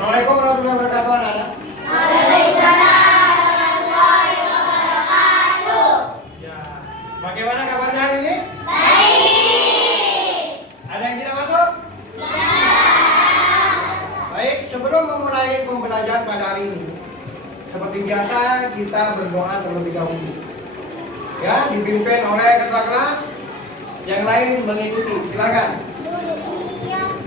Assalamualaikum warahmatullahi wabarakatuh, anak-anak. Waalaikumsalam warahmatullahi wabarakatuh. Ya, bagaimana kabarnya hari ini? Baik. Ada yang tidak masuk? Ya. Baik, sebelum memulai pembelajaran pada hari ini, seperti biasa kita berdoa terlebih dahulu. Ya, dipimpin oleh ketua kelas, yang lain mengikuti. Silakan. Duduk siap.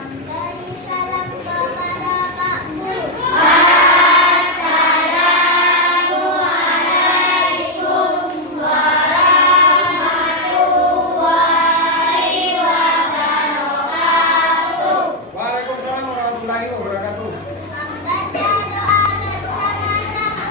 Memberi salam kepada Pak Guru. Assalamualaikum warahmatullahi wabarakatuh. Waalaikumsalam warahmatullahi wabarakatuh. Membaca doa bersama-sama.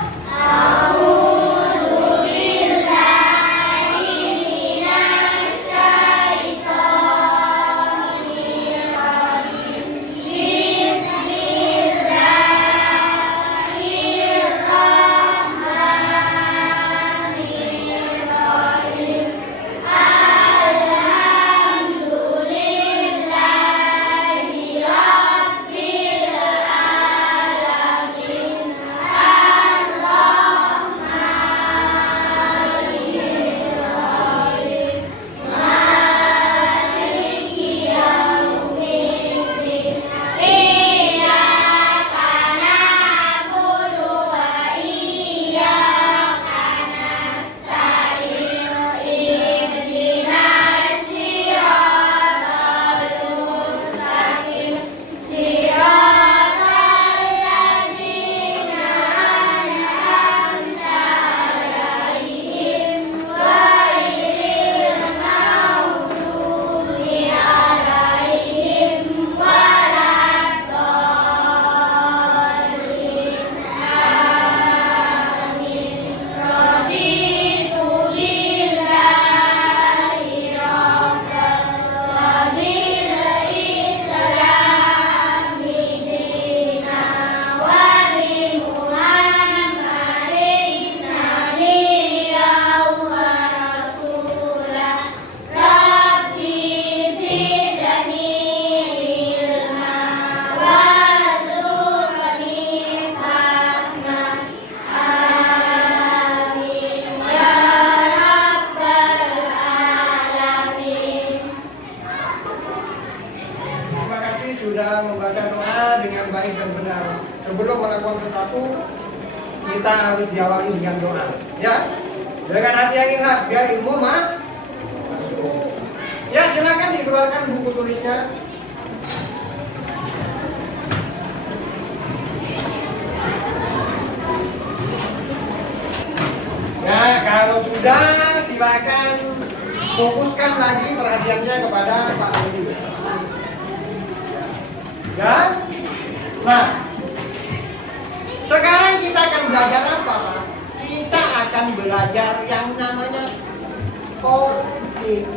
Terima kasih sudah membaca doa dengan baik dan benar. Sebelum melakukan sesuatu, kita harus diawali dengan doa. Ya, dengan hati yang ikhlas, biar ilmu masuk. Ya, silakan dikeluarkan buku tulisnya. Ya, kalau sudah, silakan fokuskan lagi perhatiannya kepada Pak Adi. Ya, nah, sekarang kita akan belajar apa, Pak? Kita akan belajar yang namanya coding.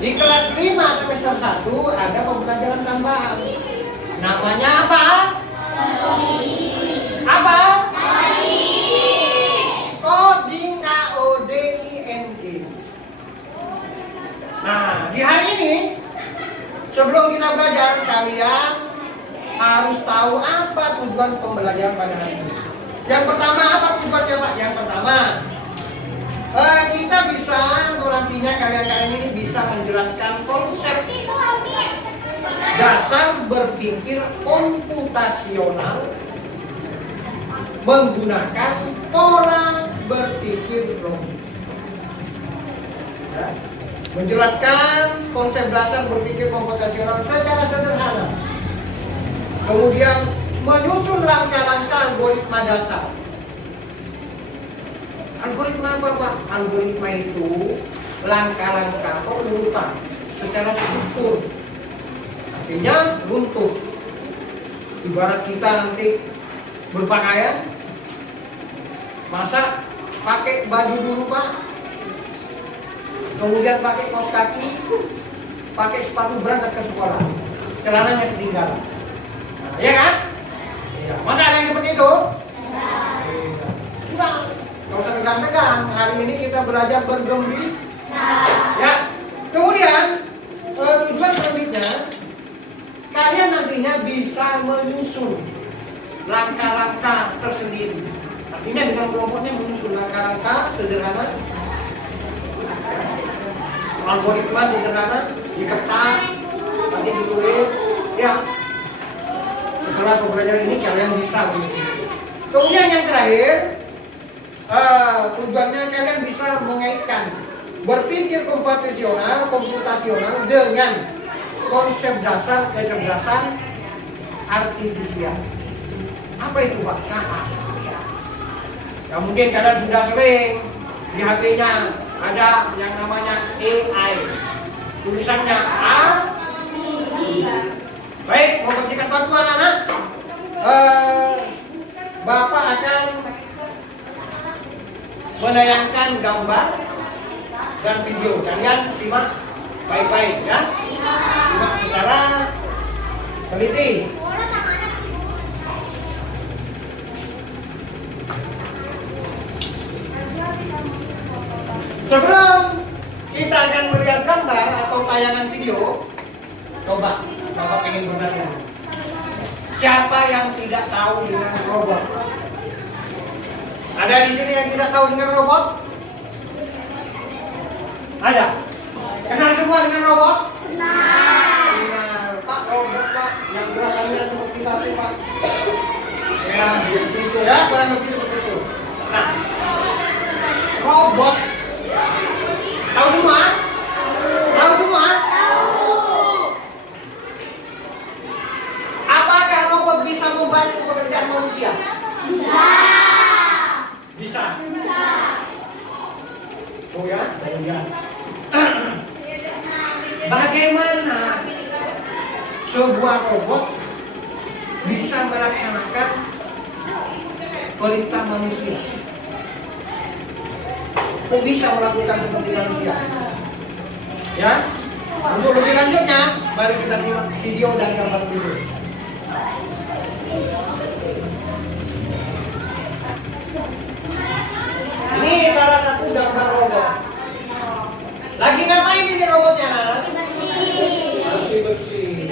Di kelas 5 semester 1 ada pembelajaran tambahan. Namanya apa? Apa? Coding, K-O-D-I-N-G. Nah, di hari ini sebelum kita belajar, kalian harus tahu apa tujuan pembelajaran pada hari ini. Yang pertama, apa tujuannya, Pak? Yang pertama, kita bisa, untuk nantinya kalian-kalian ini bisa menjelaskan konsep dasar berpikir komputasional menggunakan pola berpikir logik. Ya. Menjelaskan konsep dasar berpikir komputasional secara sederhana. Kemudian menyusun langkah-langkah algoritma dasar. Algoritma apa, Pak? Algoritma itu langkah-langkah urutan secara struktur. Artinya runtuh. Ibarat kita nanti berpakaian, masa pakai baju dulu, Pak, kemudian pakai kaos kaki, pakai sepatu berangkat ke sekolah, celananya ketinggalan. Nah, ya kan? Ya. Masa ada yang seperti itu? Enggak. Kalau usah tegang-tegang. Hari ini kita belajar bergembira. Ya. Kemudian tujuan selanjutnya kalian nantinya bisa menyusun langkah-langkah tersendiri. Artinya dengan kelompoknya menyusun langkah-langkah sederhana, algoritma sederhana di kertas, nanti ditulis. Ya, setelah pembelajaran ini kalian bisa menyusun. Kemudian yang terakhir, tujuannya kalian bisa mengaitkan berpikir komputasional dengan konsep dasar kecerdasan artifisial. Apa itu Pak? Ya, mungkin kalian sudah sering di HP-nya ada yang namanya AI. Tulisannya A. Baik, mau berikan bantuan anak. Bapak akan menayangkan gambar dan video. Kalian simak baik-baik ya. Simak secara teliti. Sebelum kita akan melihat gambar atau tayangan video, coba Bapak pengen bertanya. Siapa yang tidak tahu dengan robot? Ada di sini yang tidak tahu dengan robot? Ada? Kenal semua dengan robot? Kenal. Pak, robot Pak, yang gerakannya seperti satu Pak. Ya, seperti itu ya, kurang lebih seperti itu. Nah, robot tahu semua? Tahu semua? Apakah robot bisa membantu pekerjaan manusia? Bisa. Oh ya? Bagaimana sebuah robot bisa melaksanakan perintah manusia? Kok bisa melakukan seperti manusia? Ya? Untuk lebih lanjutnya, mari kita simak video dan gambar dulu. Ini salah satu gambar robot. Lagi ngapain ini robotnya? Bersih-bersih.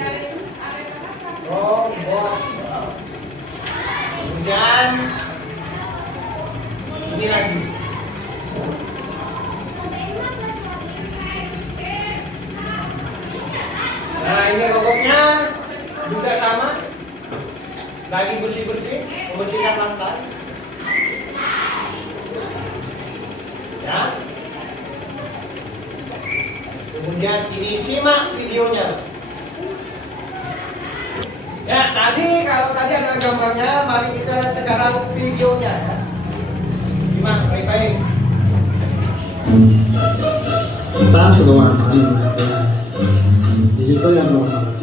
Robot. Kemudian ini lagi. Nah, ini robotnya juga sama. Lagi bersih-bersih, membersihkan lantai. Ya. Kemudian ini simak videonya. Ya, kalau tadi ada gambarnya, mari kita lihat sekarang videonya ya. Simak baik-baik. 30个碗拿你们来回来，你就这样给我扫地。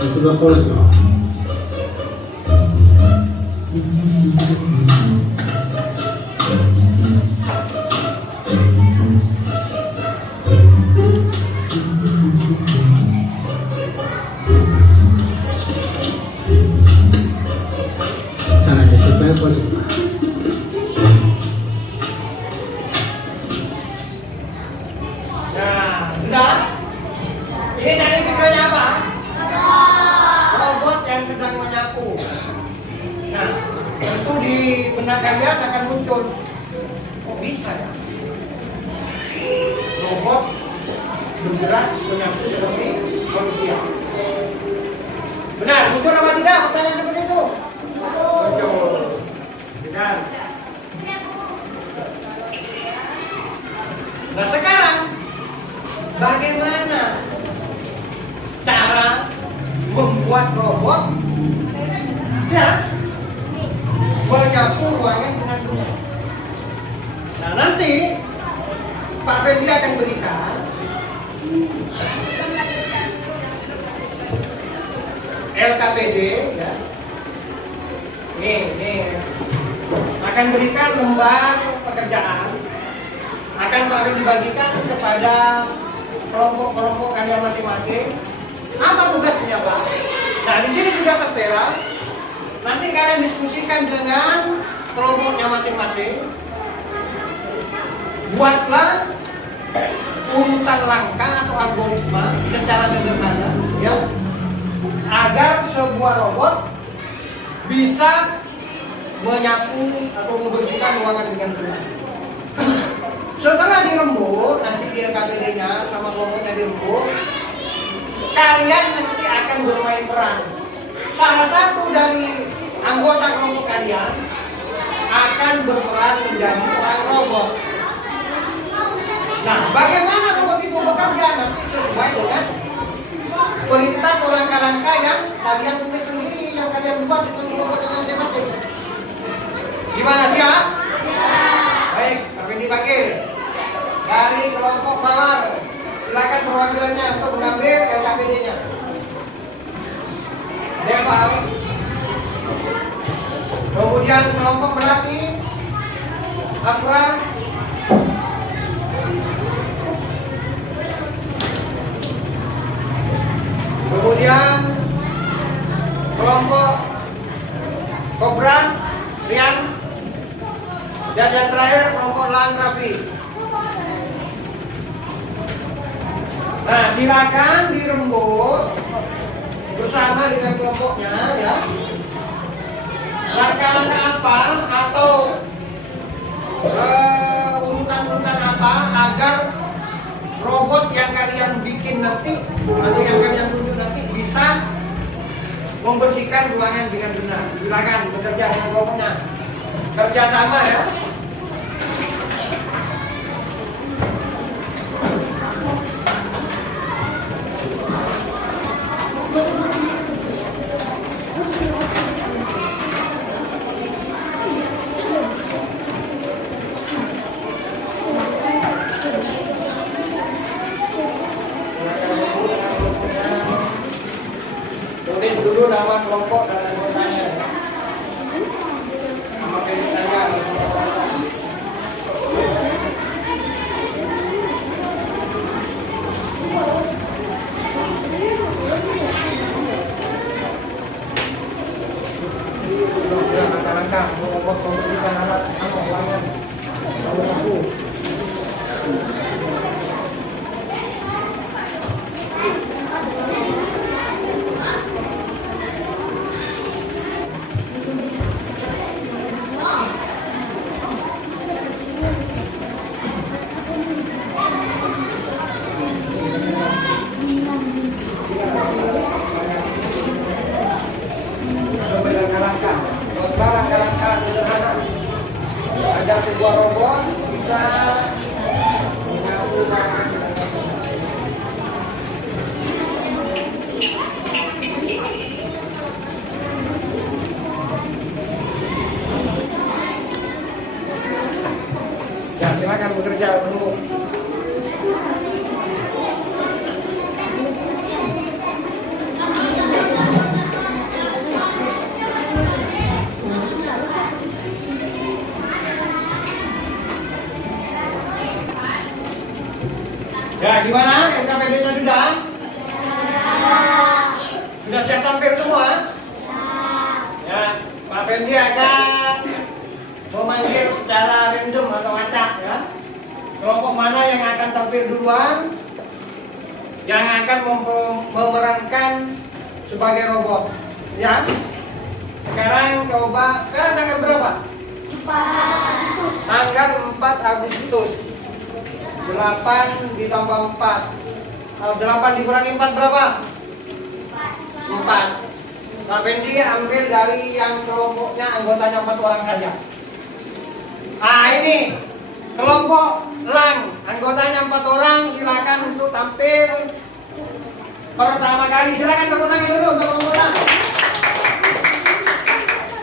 你是不是喝了酒？看来你是真喝酒了。 Ini tadi videonya apa? Robot yang sedang menyapu. Nah, tentu di benak kalian akan muncul, kok bisa ya? Robot bergerak menyapu seperti manusia. Benar, muncul apa tidak? Pertanyaan seperti itu. Muncul. Benar. Nah sekarang, bagaimana cara membuat robot ya menyapu ruangan dengan benar? Nah nanti Pak Fendi akan berikan LKPD ya. Nih akan berikan lembar pekerjaan, akan Pak Fendi dibagikan kepada kelompok-kelompok kalian masing-masing. Apa tugasnya Pak? Nah di sini sudah tertera. Nanti kalian diskusikan dengan kelompoknya masing-masing. Buatlah urutan langkah atau algoritma secara sederhana, ya, agar sebuah robot bisa menyapu atau membersihkan ruangan dengan benar. Setelah dirembuk, nanti di RKPD-nya sama kelompoknya dirembuk, kalian nanti akan bermain peran. Salah satu dari anggota kelompok kalian akan berperan menjadi seorang robot. Nah, bagaimana robot itu bekerja nanti sesuai dengan perintah atau langkah-langkah yang kalian tulis sendiri, yang kalian buat di kelompoknya masing-masing. Gimana, siap? Baik, tapi dipanggil dari kelompok Mawar. Silakan perwakilannya untuk mengambil LKPD-nya. Deval. Kemudian kelompok Melati, Afra, kemudian kelompok Kobra, Rian, dan yang terakhir kelompok Lang Rafi. Nah, silakan dirembuk bersama dengan kelompoknya, ya. Langkah-langkah apa atau urutan-urutan apa agar robot yang kalian bikin nanti atau yang kalian tunjuk nanti bisa membersihkan ruangan dengan benar. Silakan bekerja dengan kelompoknya, kerjasama, ya. Tulis dulu nama kelompok dan anggotanya. Oke, ditanya. Langkah-langkah kelompok pemberian alat uangnya. Langkah-langkah sederhana agar sebuah robot bisa menyapu ruangan. Ya, silakan bekerja dulu. Ya, gimana? LKPD-nya sudah? Sudah siap tampil semua? Ya, Pak Fendi akan memanggil secara random atau acak, ya. Kelompok mana yang akan tampil duluan, yang akan memerankan sebagai robot, ya. Sekarang coba, sekarang tanggal berapa? 4 Agustus. Tanggal 4 Agustus. 8 ditambah 4. Kalau 8 dikurangi 4 berapa? 4. Pak Fendi ambil dari yang kelompoknya anggotanya 4 orang saja. Ah, ini kelompok Lang, anggotanya 4 orang, silakan untuk tampil pertama kali. Silakan tepuk tangan dulu untuk kelompok Lang.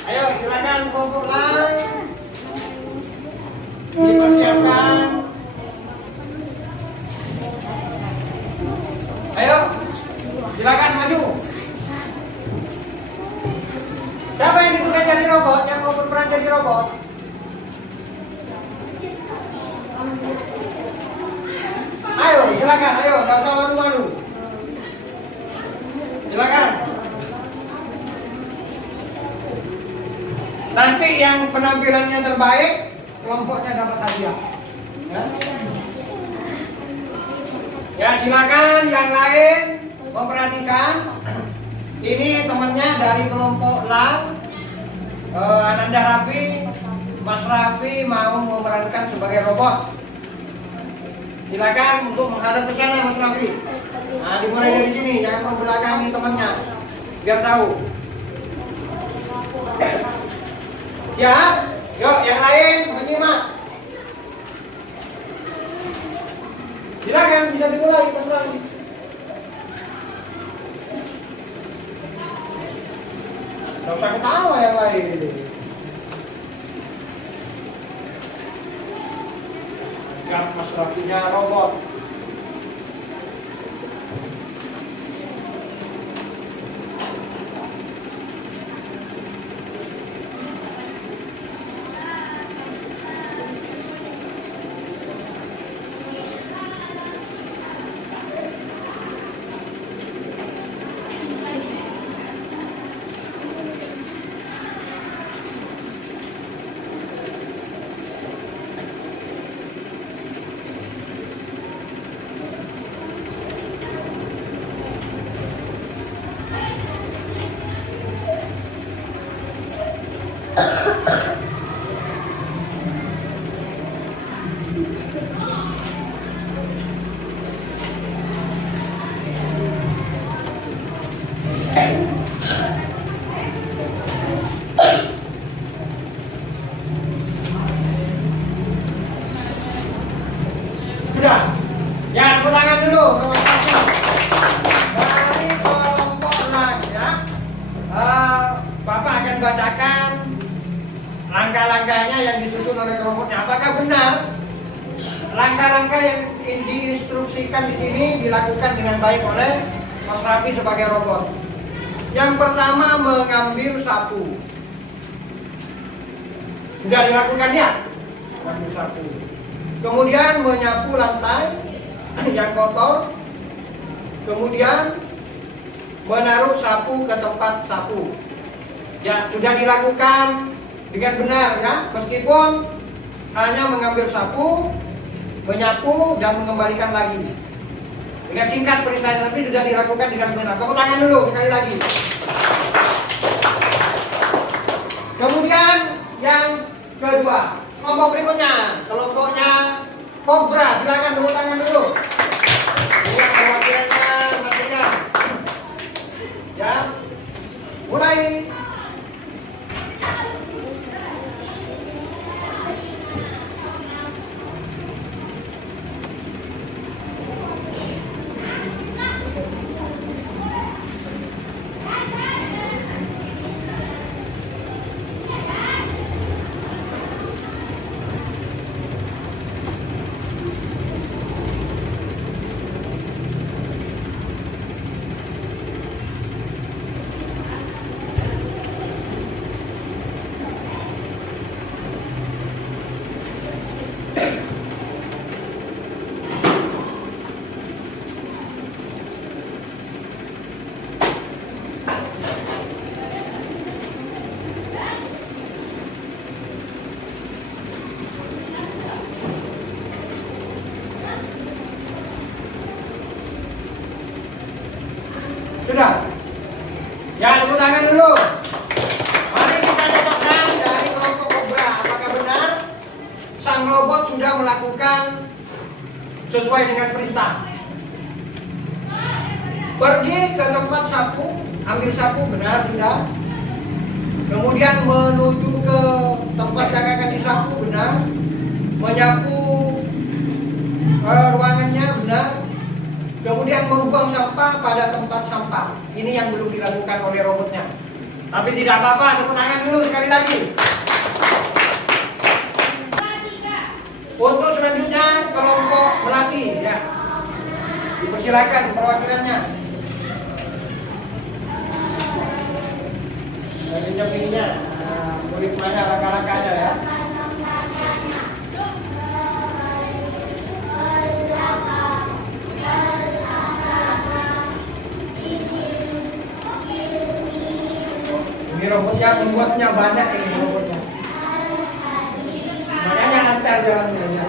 Ayo, silakan kelompok Lang. Dipersiapkan. Ayo, silakan maju. Siapa yang ditugas jadi robot? Yang mau berperan jadi robot? Ayo, silakan. Ayo, nggak usah malu-malu. Silakan. Nanti yang penampilannya terbaik, kelompoknya dapat hadiah. Ya? Ya silakan yang lain memperhatikan. Ini temannya dari kelompok LAN, Ananda Raffi, Mas Raffi mau memerankan sebagai robot. Silakan untuk menghadap ke sana Mas Raffi. Nah, dimulai dari sini, jangan membelakangi temannya, biar tahu. Ya, yuk yang lain menyimak. Silakan bisa dimulai Mas Raffi. Gak usah ketawa yang lain. Anggap Mas Raffinya robot. Sudah. Ya, tepuk tangan dulu teman-teman. Dari kelompok LAN ya. Bapak akan bacakan langkah-langkahnya yang disusun oleh kelompoknya. Apakah benar langkah-langkah yang diinstruksikan di sini dilakukan dengan baik oleh Mas Raffi sebagai robot? Yang pertama, mengambil sapu. Sudah dilakukan ya? Mengambil sapu. Kemudian menyapu lantai yang kotor. Kemudian menaruh sapu ke tempat sapu. Ya, sudah dilakukan dengan benar ya, meskipun hanya mengambil sapu, menyapu dan mengembalikan lagi. Dengan singkat perintahnya, tapi sudah dilakukan dengan benar. Tepuk tangan dulu sekali lagi. Kemudian yang kedua, kelompok berikutnya, kelompoknya Kobra, silakan tepuk tangan dulu. Lihat perwakilannya, maksudnya. Ya, mulai. Sudah? Ya, tepuk tangan dulu. Mari kita cocokkan dari kelompok Kobra. Apakah benar sang robot sudah melakukan sesuai dengan perintah? Pergi ke tempat sapu, ambil sapu, benar sudah. Kemudian menuju ke tempat yang akan disapu, benar. Menyapu ruangannya, benar. Kemudian membuang sampah pada tempat sampah. Ini yang belum dilakukan oleh robotnya. Tapi tidak apa-apa, tepuk tangan dulu sekali lagi. Untuk selanjutnya kelompok Melati ya. Dipersilakan perwakilannya. Selanjutnya pilihnya. Boleh banyak langkah-langkahnya ya. Ini robotnya membuatnya banyak ini robotnya. Makanya antar jalannya ya.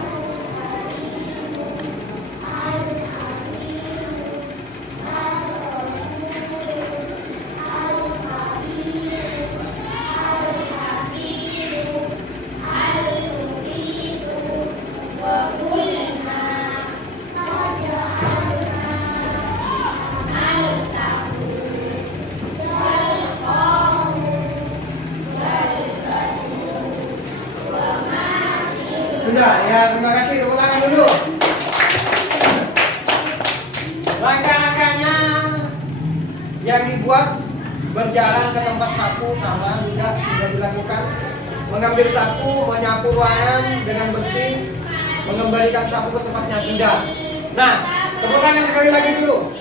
berjalan ke tempat sapu sama juga sudah dilakukan. Mengambil sapu, menyapu ruangan dengan bersih, mengembalikan sapu ke tempatnya sudah. Nah, tepuk tangan sekali lagi dulu.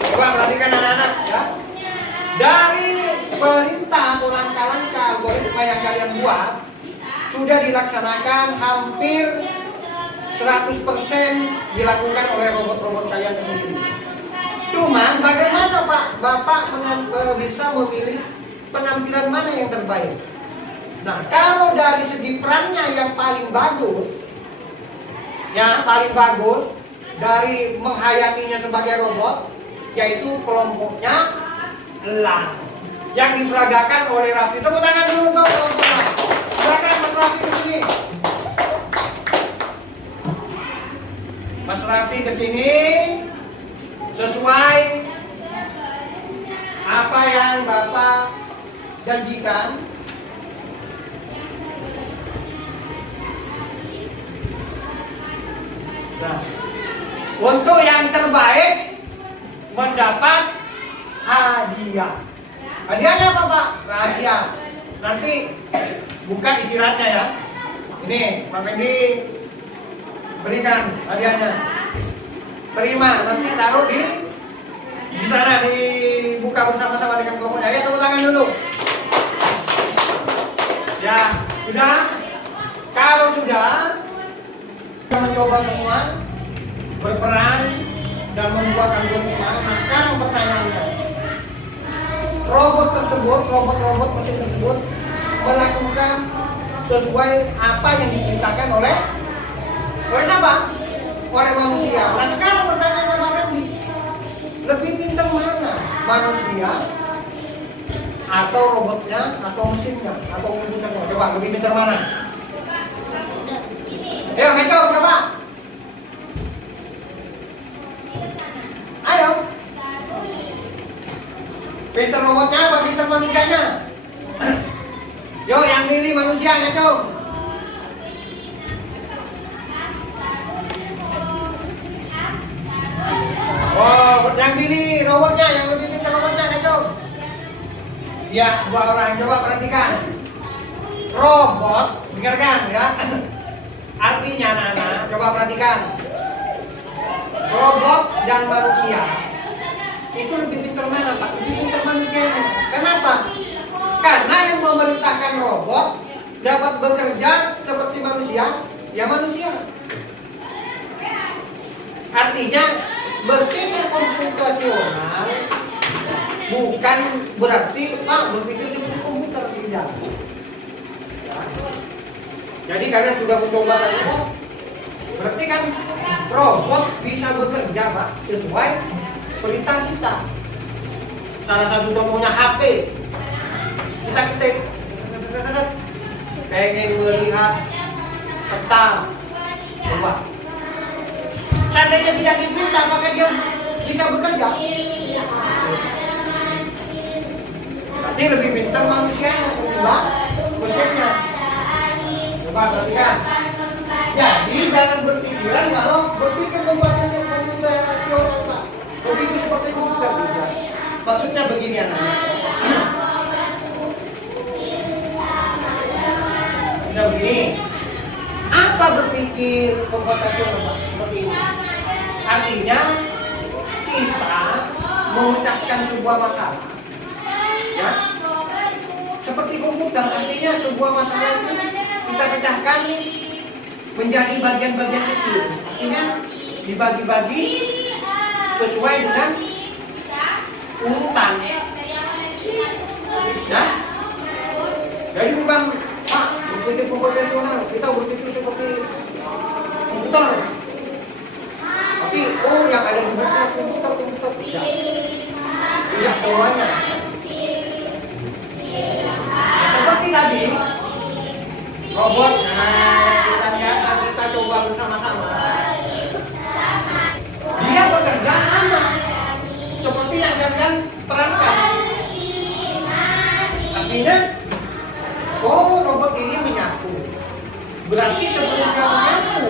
Coba perhatikan anak-anak ya. Dari perintah atau langkah-langkah algoritma yang kalian buat sudah dilaksanakan hampir 100% dilakukan oleh robot-robot kalian sendiri. Cuman bagaimana Pak Bapak bisa memilih penampilan mana yang terbaik? Nah, kalau dari segi perannya yang paling bagus, dari menghayatinya sebagai robot, yaitu kelompoknya LAS yang diperagakan oleh Raffi. Tepuk tangan dulu untuk kelompoknya. Silakan Mas Raffi ke sini. Mas Raffi ke sini sesuai apa yang Bapak janjikan. Nah, untuk yang terbaik mendapat hadiah. Hadiahnya apa Pak? Rahasia. Nanti buka istirahatnya ya. Ini Pak Fendi berikan hadiahnya. Terima, nanti taruh di sana, dibuka bersama-sama dengan kelompoknya. Ya, tepuk tangan dulu. Ya, sudah. Kalau sudah, kita mencoba semua berperan dan membuat algoritma. Nah, sekarang pertanyaannya, robot mesin tersebut melakukan sesuai apa yang diperintahkan oleh apa? Oleh manusia. Nah, sekarang pertanyaannya Pak Fendi, lebih pintar mana? Manusia atau robotnya atau mesinnya atau komputernya? Coba lebih pintar mana? Ayo, ngaco, coba. Ayo. Pintar robotnya apa pintar manusianya? Yo, yang milih manusia, ngaco. Oh, yang pilih robotnya, yang lebih pintar robotnya, ngaco. Ya, dua orang, coba perhatikan. Robot, dengarkan ya. Artinya anak-anak, coba perhatikan. Robot dan manusia itu lebih pintar mana Pak? Lebih pintar manusianya. Kenapa? Karena yang memerintahkan robot dapat bekerja seperti manusia, ya manusia. Artinya berpikir komputasional bukan berarti Pak berpikir seperti komputer, tidak. Jadi kalian sudah mencoba tadi, berarti kan robot bisa bekerja Pak sesuai perintah kita. Salah satu contohnya HP. Kita ketik, pengen melihat peta, coba. Seandainya tidak diminta, maka dia bisa bekerja. Berarti lebih pintar manusianya, kedua mesinnya. Coba perhatikan. Jadi jangan berpikiran kalau berpikir membuatnya komputasional Pak. Berpikir seperti komputer tidak. Maksudnya begini anak-anak. Nah begini. Apa berpikir komputasional Pak? Seperti ini. Artinya kita memecahkan sebuah masalah. Ya. Seperti komputer, artinya sebuah masalah itu kita pecahkan menjadi bagian-bagian kecil. Artinya dibagi-bagi sesuai dengan urutan. Ya. Jadi bukan Pak berpikir komputasional, kita berpikir seperti komputer. Tapi yang ada di belakang komputer tidak. Tidak semuanya. Seperti tadi robot, kita coba bersama-sama. Dia bekerja sama seperti yang kalian perankan. Artinya, robot ini menyapu. Berarti sebelum dia menyapu,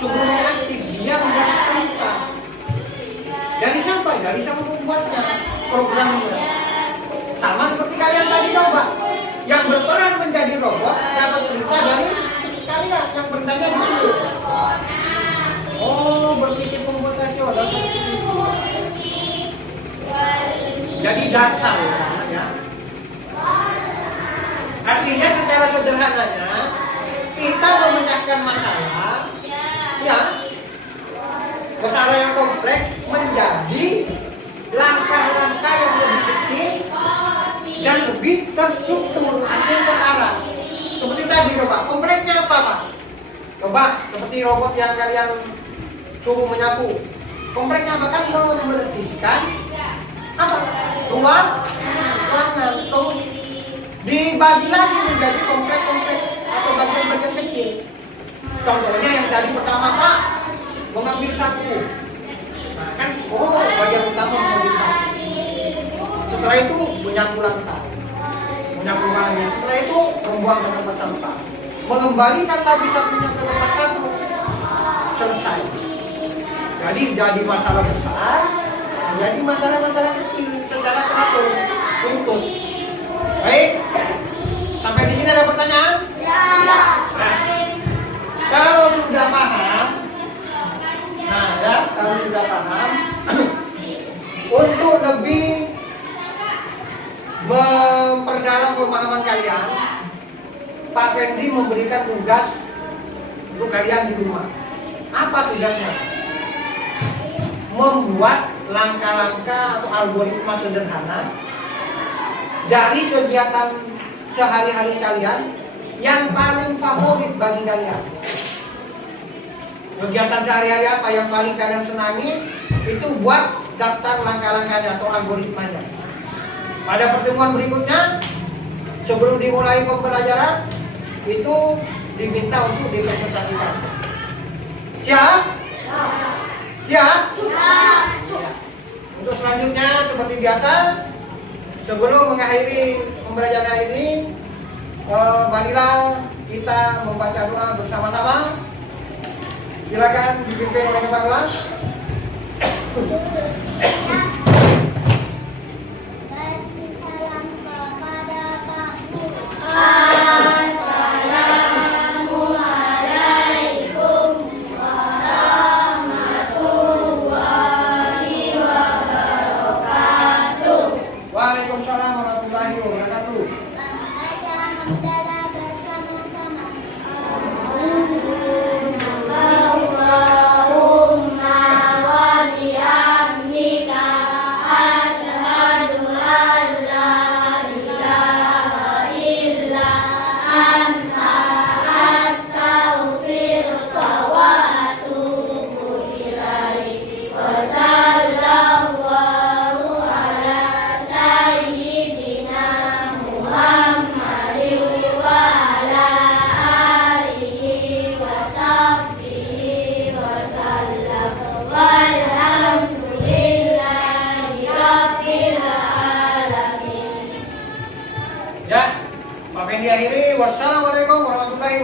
sebelumnya aktif, dia mendapat perintah. Dari siapa? Dari siapa membuatnya? biasa ya. Artinya secara sederhananya kita memecahkan masalah ya, masalah yang kompleks menjadi langkah-langkah yang lebih kecil dan lebih terstruktur atau terarah. Seperti tadi coba, kompleksnya apa Pak? Coba seperti robot yang kalian suruh menyapu. Kompleksnya apa? Kan membersihkan apa? Ruangan. Dibagi lagi menjadi kompleks-kompleks atau bagian-bagian kecil. Contohnya yang tadi pertama Pak, mengambil sapu. Nah kan, bagian utama mengambil sapu. Setelah itu menyapu lantai, menyapu lantai. Setelah itu membuang ke tempat sampah, mengembalikan lagi sapunya ke tempat sapu. Selesai. Jadi masalah besar, menjadi masalah-masalah kecil secara teratur. Untuk. Baik, sampai di sini ada pertanyaan? Ya. Nah, kalau sudah paham, untuk lebih memperdalam pemahaman kalian, Pak Fendi memberikan tugas untuk kalian di rumah. Apa tugasnya? Membuat langkah-langkah atau algoritma sederhana dari kegiatan sehari-hari kalian yang paling favorit bagi kalian. Kegiatan sehari-hari apa yang paling kalian senangi, itu buat daftar langkah-langkahnya atau algoritmanya. Pada pertemuan berikutnya, sebelum dimulai pembelajaran, itu diminta untuk dipresentasikan. Siap? Siap? Untuk selanjutnya seperti biasa, sebelum mengakhiri pembelajaran hari ini, marilah kita membaca doa bersama-sama. Silakan dipimpin oleh Kepala Kelas. Waalaikumsalam warahmatullahi wabarakatuh. Ya, Pak Fendi akhiri. Wassalamualaikum warahmatullahi